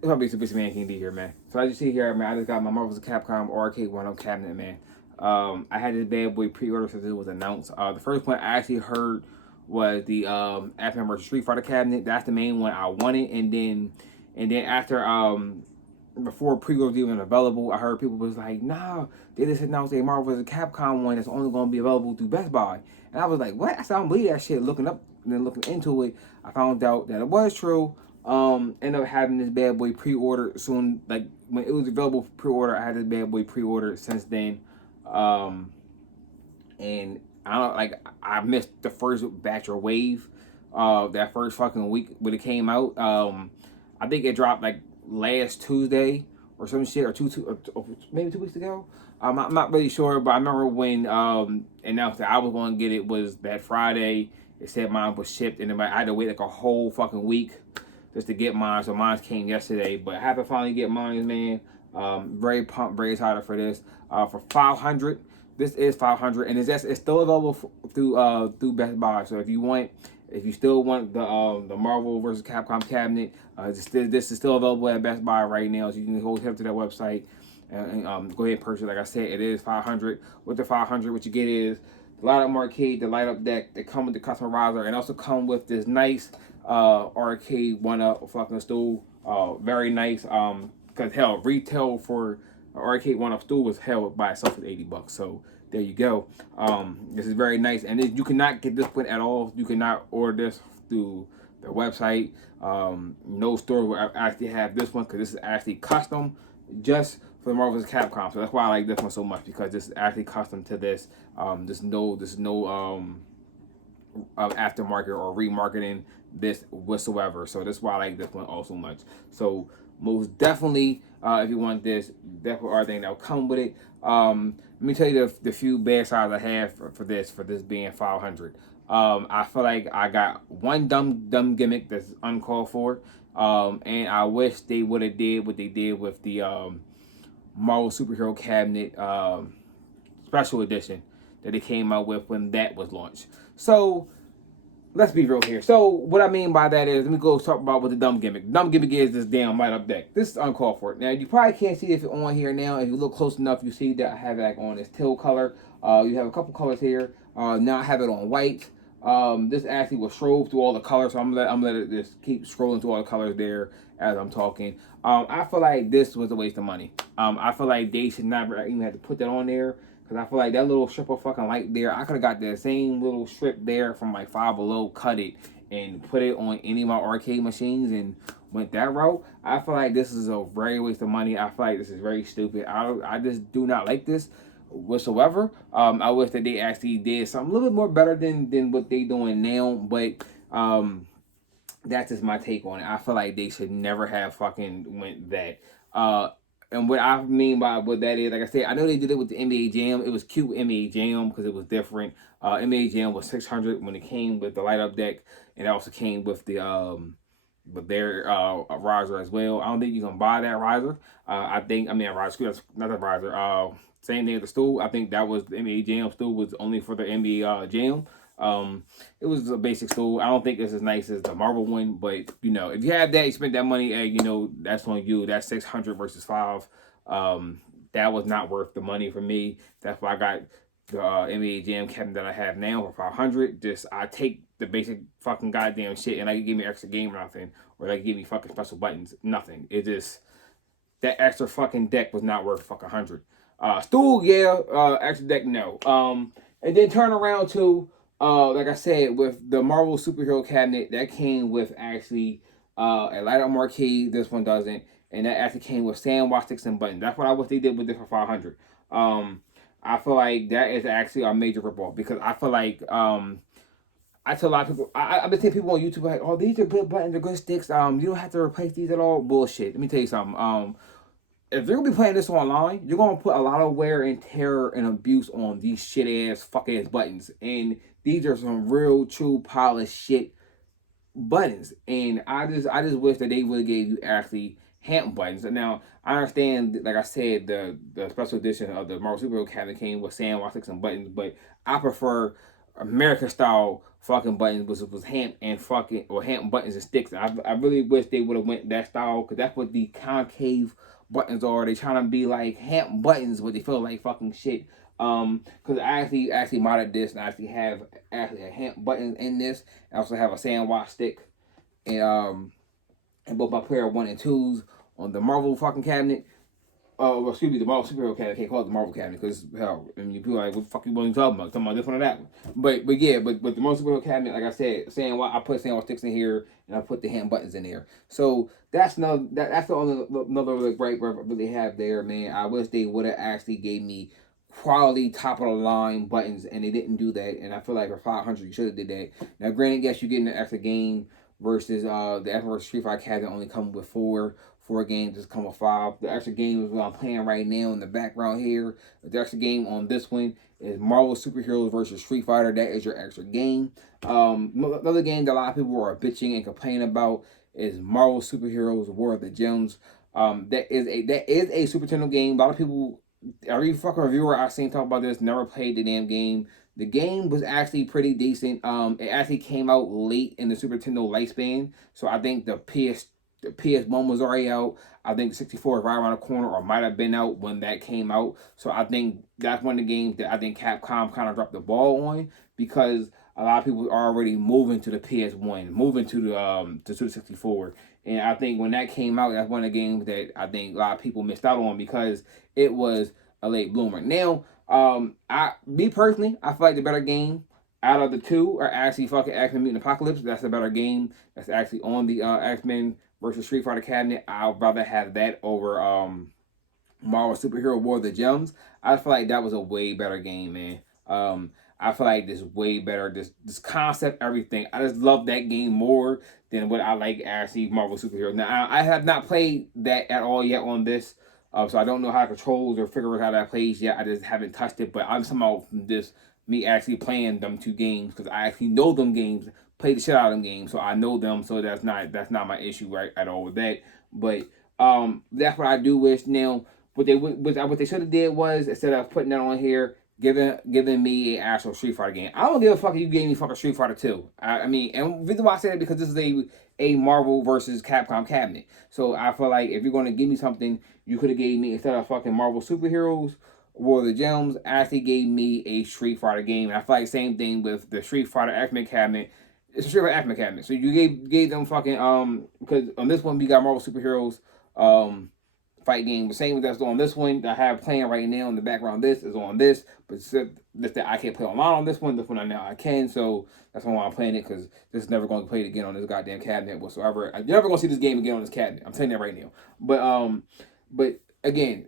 It's Super Man King D here, man. So as you see here, man, I just got my Marvel's Capcom Arcade1up cabinet, man. I had this bad boy pre-order since it was announced. The first one I actually heard was the Aftermath vs Street Fighter cabinet. That's the main one I wanted, and then after before pre-order was even available, I heard people was like, nah, they just announced a Marvel vs Capcom one that's only going to be available through Best Buy. And I was like, what? I said, I don't believe that shit. Looking up and then looking into it, I found out that it was true. Ended up having this bad boy pre-ordered soon. Like when it was available for pre-order, I had this bad boy pre-ordered since then. Um, and I don't like I missed the first batch or wave, that first fucking week when it came out. I think it dropped like last Tuesday or some shit, or or maybe 2 weeks ago. I'm not really sure, but I remember when announced that I was going to get it was that Friday. It said mine was shipped, and then I had to wait like a whole fucking week just to get mine. So mine came yesterday, but I have to finally get mine, man. Very pumped, very excited for this. For 500, this is 500, and it's still available through Best Buy. So if you still want the Marvel vs. Capcom cabinet, this is still available at Best Buy right now. So you can go head to their website and go ahead and purchase. Like I said, it is 500. With the 500, what you get is the light up arcade, the light up deck. They come with the customizer, and also come with this nice Arcade1up fucking stool. Very nice. Because hell, retail for Arcade1up stool was hell by itself at $80. So there you go. This is very nice, and you cannot get this one at all. You cannot order this through their website. No store will actually have this one because this is actually custom just for the Marvel vs. Capcom. So that's why I like this one so much, because this is actually custom to this. There's no aftermarket or remarketing this whatsoever. So that's why I like this one also much. So most definitely, if you want this, definitely everything that will come with it. Let me tell you the few bad sides I have for this being 500. I feel like I got one dumb gimmick that's uncalled for. And I wish they would have did what they did with the Marvel Superhero Cabinet special edition that they came out with when that was launched. So let's be real here. So what I mean by that is, let me go talk about what the dumb gimmick. The dumb gimmick is this damn light up deck. This is uncalled for. Now you probably can't see if it's on here now. If you look close enough, you see that I have it like on this teal color. You have a couple colors here. Now I have it on white. This actually will strobe through all the colors, so I'm gonna let it just keep scrolling through all the colors there as I'm talking. I feel like this was a waste of money. I feel like they should never even have to put that on there. Because I feel like that little strip of fucking light there, I could have got that same little strip there from like Five Below, cut it, and put it on any of my arcade machines and went that route. I feel like this is a very waste of money. I feel like this is very stupid. I just do not like this whatsoever. I wish that they actually did something a little bit more better than what they doing now, but that's just my take on it. I feel like they should never have fucking went that. And what I mean by what that is, like I said, I know they did it with the NBA Jam. It was cute NBA Jam because it was different. NBA Jam was 600 when it came with the light up deck, and it also came with the with their riser as well. I don't think you can buy that riser. I mean a riser, that's not a riser. Same thing with the stool. I think that was the NBA Jam stool was only for the NBA Jam. It was a basic stool. I don't think it's as nice as the Marvel one, but you know, if you have that, you spent that money, you know, that's on you. That's 600 versus 5. That was not worth the money for me. That's why I got the NBA Jam cabinet that I have now for 500. Just I take the basic fucking goddamn shit and like give me extra game or nothing, or like give me fucking special buttons, nothing. It just that extra fucking deck was not worth fucking 100. Stool, yeah. Extra deck, no. And then turn around to like I said, with the Marvel superhero cabinet, that came with actually a light up arcade. This one doesn't, and that actually came with sandwich sticks and buttons. That's what I wish they did with this for 500. I feel like that is actually a major ripoff because I feel like I tell a lot of people, I've been seeing people on YouTube like, oh, these are good buttons, they're good sticks. You don't have to replace these at all. Bullshit. Let me tell you something. If you're gonna be playing this online, you're gonna put a lot of wear and tear and abuse on these shit ass, fuck ass buttons. And these are some real, true, polished shit buttons. And I just wish that they would have gave you actually hand buttons. And now I understand, like I said, the special edition of the Marvel Superhero cabinet came with sandwich sticks and buttons, but I prefer American style fucking buttons was ham and fucking or ham buttons and sticks. I really wish they would have went that style, because that's what the concave buttons are. They trying to be like ham buttons, but they feel like fucking shit. Because I actually modded this, and I actually have a ham button in this. I also have a sandwich stick, and both my player 1 and 2s on the Marvel fucking cabinet. Well, excuse me, the Marvel superhero cabinet. I can't call it the Marvel cabinet because, hell, I mean, people are like, what the fuck you want to talk about? Talking about this one or that one. But yeah, but the Marvel superhero cabinet, like I said, I put sandwich sticks in here, and I put the hand buttons in there. So that's the only another gripe I really have there, man. I wish they would have actually gave me quality top of the line buttons, and they didn't do that. And I feel like for 500, you should have did that. Now, granted, yes, you're getting an extra game versus the Xbox Street Fighter cabinet only come with four games, just come with 5. The extra game is what I'm playing right now in the background here. The extra game on this one is Marvel Superheroes versus Street Fighter. That is your extra game. Another game that a lot of people are bitching and complaining about is Marvel Superheroes War of the Gems. That is a Super Nintendo game. A lot of people, every fucking reviewer I've seen talk about this, never played the damn game. The game was actually pretty decent. It actually came out late in the Super Nintendo lifespan, so I think the PS1 was already out. I think 64 is right around the corner, or might have been out when that came out. So I think that's one of the games that I think Capcom kind of dropped the ball on, because a lot of people are already moving to the PS1, moving to the 64. And I think when that came out, that's one of the games that I think a lot of people missed out on, because it was a late bloomer. Now, me personally, I feel like the better game out of the two are actually fucking X-Men Mutant Apocalypse. That's a better game. That's actually on the X-Men versus Street Fighter cabinet. I'd rather have that over Marvel Superhero War of the Gems. I feel like that was a way better game, man. I feel like this way better. This concept, everything. I just love that game more than what I like actually Marvel Superhero. Now, I have not played that at all yet on this. So I don't know how it controls or figure out how that plays yet. I just haven't touched it. But I'm somehow from this, me actually playing them two games, because I actually know them games, play the shit out of them games, so I know them. So that's not my issue right at all with that. But that's what I do wish. Now, what they should have did was, instead of putting that on here, giving me an actual Street Fighter game. I don't give a fuck if you gave me fucking Street Fighter 2. I mean, and the reason why I say that, because this is a Marvel versus Capcom cabinet. So I feel like if you're going to give me something, you could have gave me, instead of fucking Marvel Superheroes War of the Gems, actually gave me a Street Fighter game. And I feel like the same thing with the Street Fighter X-Men cabinet. It's a Street Fighter X-Men cabinet. So you gave them fucking because on this one we got Marvel Superheroes fight game. The same that's on this one that I have playing right now in the background. This is on this, but this that I can't play online on this one. This one now I can. So that's why I'm playing it, because this is never going to play it again on this goddamn cabinet whatsoever. You're never going to see this game again on this cabinet. I'm telling you that right now. But again,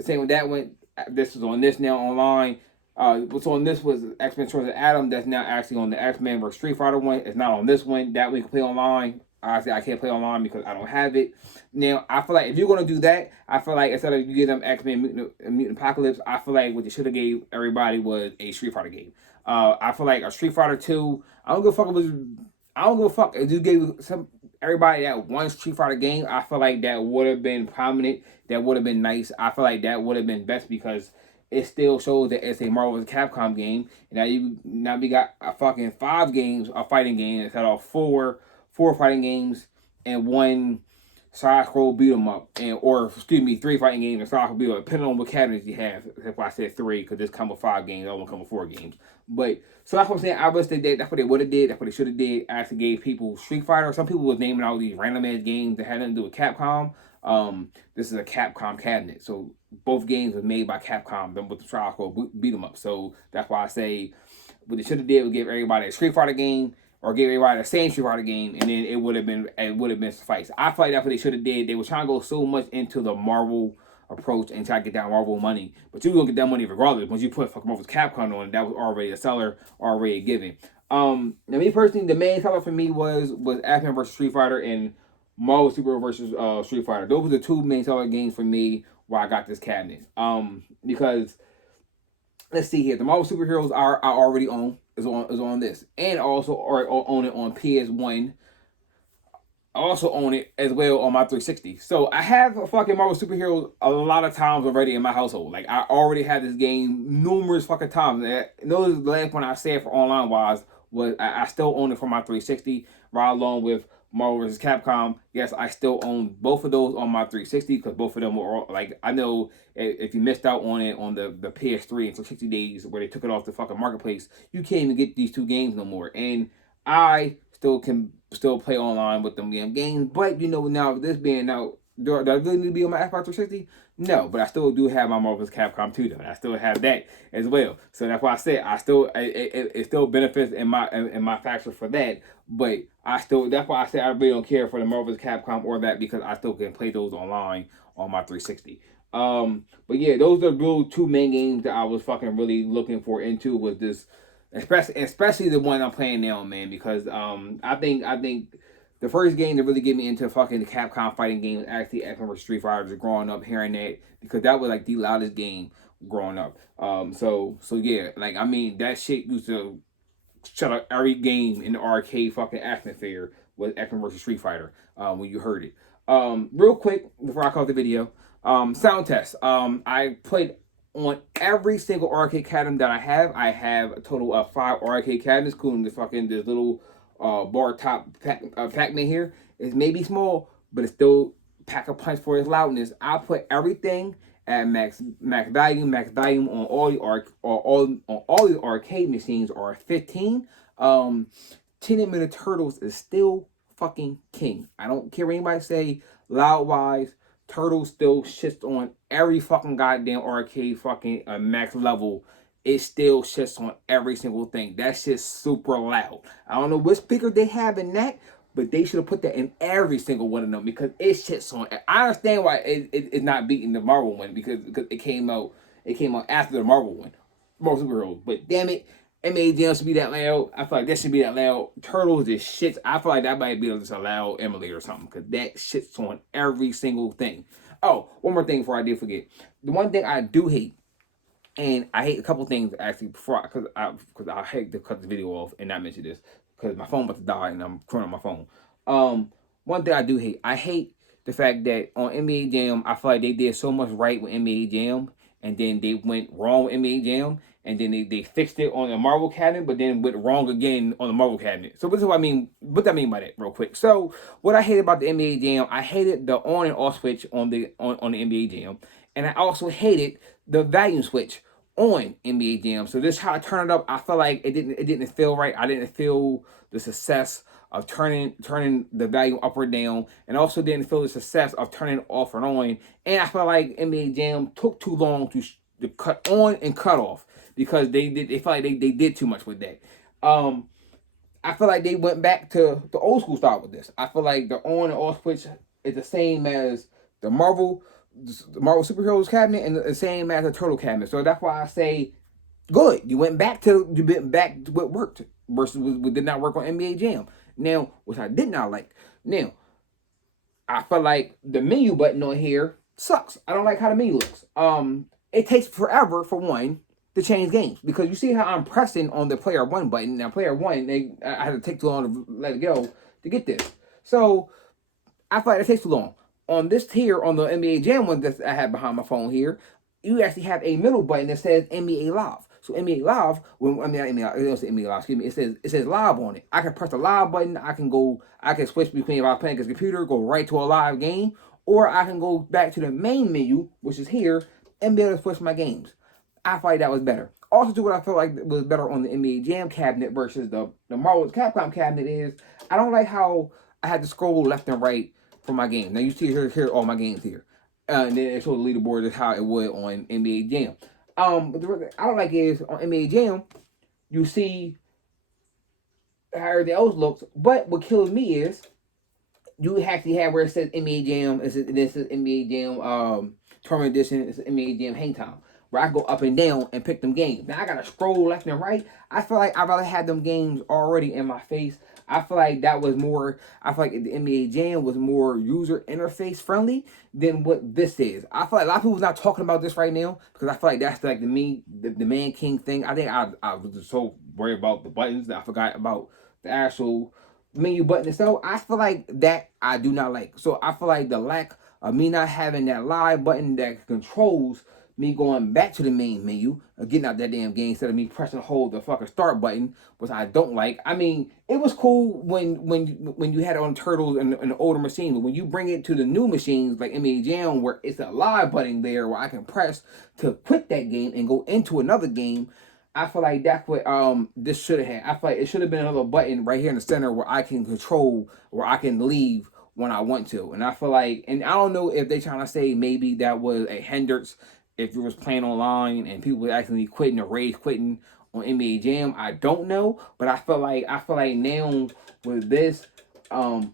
same with that one. This is on this now online. What's on this was X-Men Choice of Adam. That's now actually on the X-Men vs Street Fighter one. It's not on this one. That we can play online. Obviously, I can't play online because I don't have it. Now, I feel like if you're going to do that, I feel like instead of you give them X-Men Mutant Apocalypse, I feel like what they should have gave everybody was a Street Fighter game. I feel like a Street Fighter 2, I don't give a fuck if you gave everybody that one Street Fighter game. I feel like that would have been prominent. That would have been nice. I feel like that would have been best, because it still shows that it's a Marvel vs. Capcom game. And now we got a fucking 5 games, a fighting game, instead of 4 fighting games and 1 side scroll beat 'em up, or 3 fighting games and side scroll beat 'em up, depending on what cabinets you have. That's why I said 3, because this come with 5 games, that one come with 4 games. But so that's what I'm saying. I wish they did. That's what they would have did. That's what they should have did. Actually gave people Street Fighter. Some people was naming all these random ass games that had nothing to do with Capcom. This is a Capcom cabinet, so both games were made by Capcom. Them with the side scroll beat 'em up. So that's why I say what they should have did was give everybody a Street Fighter game, or give everybody the same Street Fighter game, and then it would have been suffice. I feel like that's what they should have did. They were trying to go so much into the Marvel approach and try to get that Marvel money, but you're gonna get that money regardless. Once you put fucking Marvel's Capcom on, that was already a seller, already given. Now me personally, the main seller for me was X-Men vs Street Fighter and Marvel Super versus Street Fighter. Those were the 2 main seller games for me where I got this cabinet. Because let's see here, the Marvel Superheroes I already own. Is on this, and also own it on PS1. I also own it as well on my 360. So I have a fucking Marvel Superheroes a lot of times already in my household. Like, I already had this game numerous fucking times. And those the last one I said for online wise was I still own it for my 360, right along with Marvel vs. Capcom. Yes, I still own both of those on my 360 because both of them were all, like, I know if you missed out on it on the PS3 until 60 days where they took it off the fucking marketplace, you can't even get these two games no more. And I still can still play online with them damn games, but you know, now this being out, do I really need to be on my Xbox 360? No, but I still do have my Marvel's Capcom 2 though. I still have that as well. So that's why I said it still benefits in my factor for that. But that's why I said I really don't care for the Marvel's Capcom or that, because I still can play those online on my 360. But yeah, those are the real two main games that I was fucking really looking for into, was this, especially the one I'm playing now, man, because I think the first game to really get me into fucking the Capcom fighting game was actually X vs Street Fighter. Just growing up hearing that, because that was like the loudest game growing up. So yeah, like, I mean, that shit used to shut up every game in the arcade fucking atmosphere with X vs Street Fighter when you heard it. Real quick before I call the video, sound test. I played on every single arcade cabinet that I have. I have a total of 5 arcade cabinets, including this little bar top Pac-Man here. It's maybe small, but it's still pack a punch for its loudness. I put everything at max volume. Max volume on all the arcade machines are 15. Teenage Mutant Turtles is still fucking king. I don't care what anybody say. Loud wise, Turtles still shits on every fucking goddamn arcade fucking max level. It still shits on every single thing. That shit's super loud. I don't know what speaker they have in that, but they should have put that in every single one of them, because it shits on. I understand why it's not beating the Marvel one, because it came out after the Marvel one, Marvel Superheroes. But damn it, MA Jam should be that loud. I feel like that should be that loud. Turtles is shits. I feel like that might be just a loud emulator or something, because that shits on every single thing. Oh, one more thing before I did forget. The one thing I do hate, and I hate a couple things actually before, because I hate to cut the video off and not mention this, because my phone about to die and I'm crying on my phone. One thing I do hate, I hate the fact that on NBA Jam, I feel like they did so much right with NBA Jam, and then they went wrong with NBA Jam, and then they fixed it on the Marvel cabinet, but then went wrong again on the Marvel cabinet. So what do I mean? What do I mean by that, real quick? So what I hate about the NBA Jam, I hated the on and off switch on the NBA Jam, and I also hated the volume switch on NBA Jam. So this how I turn it up. I felt like it didn't feel right. I didn't feel the success of turning the volume up or down, and also didn't feel the success of turning it off and on. And I felt like NBA Jam took too long to cut on and cut off, because they felt like they did too much with that. I feel like they went back to the old school style with this. I feel like the on and off switch is the same as the Marvel Superheroes cabinet, and the same as the Turtle cabinet. So that's why I say, good. You went back to what worked versus what did not work on NBA Jam. Now, which I did not like. Now, I feel like the menu button on here sucks. I don't like how the menu looks. It takes forever, for one, to change games, because you see how I'm pressing on the player 1 button. Now, player 1, I had to take too long to let it go to get this. So I feel like it takes too long. On this here, on the NBA Jam one that I have behind my phone here, you actually have a middle button that says NBA Live. So NBA Live, it doesn't say NBA Live, excuse me, it says live on it. I can press the live button, I can switch between, if I'm playing against a computer, go right to a live game, or I can go back to the main menu, which is here, and be able to switch my games. I feel like that was better. Also, too, what I feel like was better on the NBA Jam cabinet versus the Marvel's Capcom cabinet is, I don't like how I had to scroll left and right for my game. Now you see here all my games here. And then it shows the leaderboard is how it would on NBA Jam. But the thing I don't like is on NBA Jam, you see how everything else looks. But what kills me is you actually have where it says NBA Jam, this is NBA Jam Tournament Edition, it's NBA Jam Hang Time, where I go up and down and pick them games. Now I gotta scroll left and right. I feel like I'd rather have them games already in my face. I feel like that was more, I feel like the NBA Jam was more user interface friendly than what this is. I feel like a lot of people's not talking about this right now, because I feel like that's like the man king thing. I think I was just so worried about the buttons that I forgot about the actual menu button itself. I feel like that I do not like. So I feel like the lack of me not having that live button that controls me going back to the main menu, getting out that damn game instead of me pressing hold the fucking start button, which I don't like. I mean, it was cool when you had it on Turtles and the older machines, but when you bring it to the new machines like NBA Jam, where it's a live button there where I can press to quit that game and go into another game, I feel like that's what this should have had. I feel like it should have been another button right here in the center where I can control, where I can leave when I want to. And I feel like, and I don't know if they trying to say maybe that was a hindrance if you was playing online and people were actually quitting or rage quitting on NBA Jam. I don't know, but I feel like now with this, I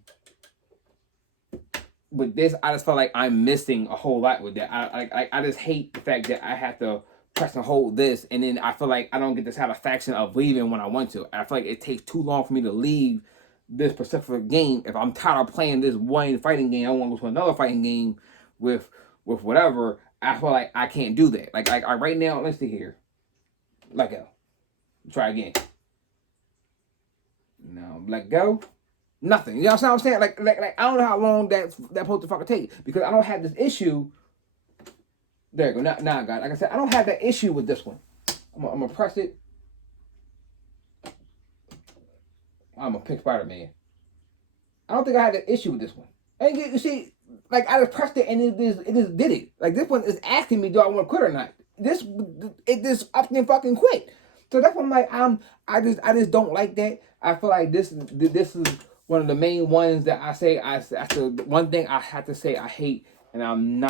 just feel like I'm missing a whole lot with that. I just hate the fact that I have to press and hold this, and then I feel like I don't get the satisfaction of leaving when I want to. I feel like it takes too long for me to leave this specific game. If I'm tired of playing this one fighting game, I want to go to another fighting game with whatever. I feel like I can't do that. Like right now, let's see here. Let go. Try again. Now let go. Nothing. You know what I'm saying? Like I don't know how long that supposed to fucking take, because I don't have this issue. There you go. Now, guys. Like I said, I don't have that issue with this one. I'm gonna press it. I'm gonna pick Spider-Man. I don't think I had an issue with this one. And you see, like I just pressed it and it just did it. Like this one is asking me, do I want to quit or not? It just up and fucking quit. So that's what I'm like. I just don't like that. I feel like this is one of the main ones that I say that's the one thing I have to say I hate, and I'm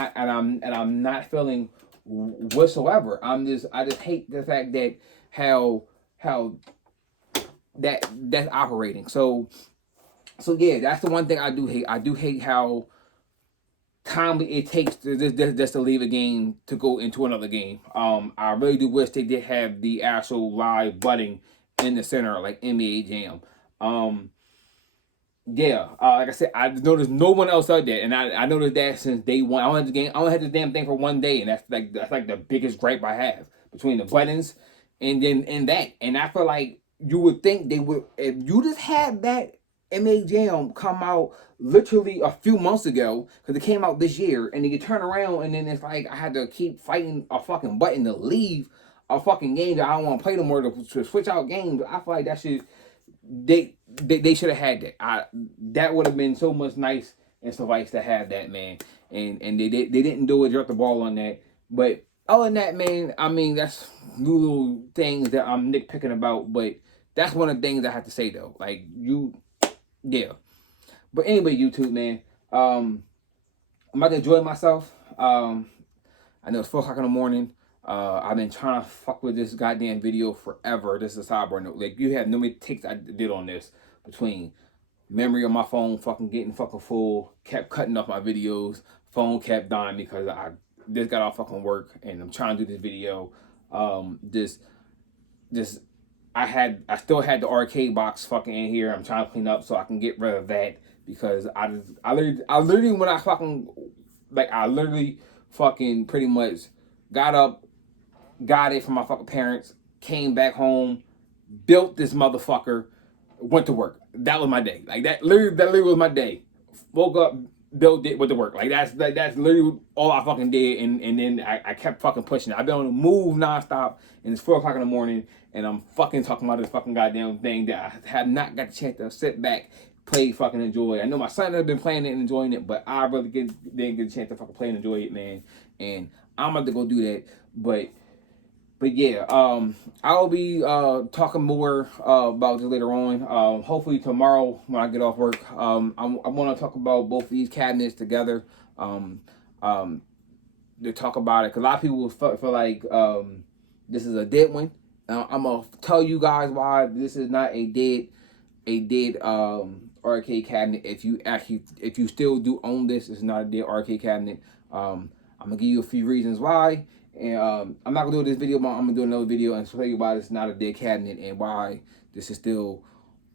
not feeling whatsoever. I just hate the fact that how that's operating. So yeah, that's the one thing I do hate. I do hate how timely it takes to just to leave a game to go into another game. I really do wish they did have the actual live button in the center like NBA Jam. Yeah, like I said, I noticed no one else out there, and I noticed that since day one. I only had the damn thing for one day, and that's like the biggest gripe I have between the buttons and that. And I feel like you would think they would, if you just had that MA Jam come out literally a few months ago, because it came out this year, and then you turn around and then it's like I had to keep fighting a fucking button to leave a fucking game that I don't want to play no more, to switch out games. I feel like that should, they should have had that. That would have been so much nice and suffice to have that, man. And they didn't do it, drop the ball on that. But other than that, man, I mean, that's little things that I'm nitpicking about, but that's one of the things I have to say though. Like yeah. But anyway, YouTube, man, I'm about to enjoy myself. I know it's 4 o'clock in the morning. I've been trying to fuck with this goddamn video forever. This is a sidebar note. Like, you have no many takes I did on this, between memory of my phone fucking getting fucking full, kept cutting off my videos, phone kept dying because I just got off fucking work and I'm trying to do this video. I still had the arcade box fucking in here. I'm trying to clean up so I can get rid of that, because I literally when I fucking, like, I literally fucking pretty much got up, got it from my fucking parents, came back home, built this motherfucker, went to work. That was my day. Like that literally was my day. Woke up, built it, went to work. Like that's literally all I fucking did, and then I kept fucking pushing it. I've been on the move nonstop, and it's 4 o'clock in the morning, and I'm fucking talking about this fucking goddamn thing that I have not got the chance to sit back, play, fucking enjoy. I know my son has been playing it and enjoying it, but I really didn't get a chance to fucking play and enjoy it, man. And I'm about to go do that, but yeah, I'll be talking more about this later on. Hopefully tomorrow when I get off work, I want to talk about both these cabinets together. To talk about it, because a lot of people feel like this is a dead one. I'm gonna tell you guys why this is not a dead arcade cabinet. If you still do own this, it's not a dead arcade cabinet. I'm gonna give you a few reasons why. And I'm not gonna do this video, but I'm gonna do another video and tell you why it's not a dead cabinet and why this is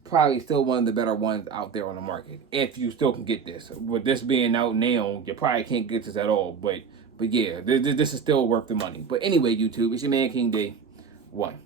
probably still one of the better ones out there on the market. If you still can get this, with this being out now, you probably can't get this at all. But yeah, this is still worth the money. But anyway, YouTube, it's your man King Day 1.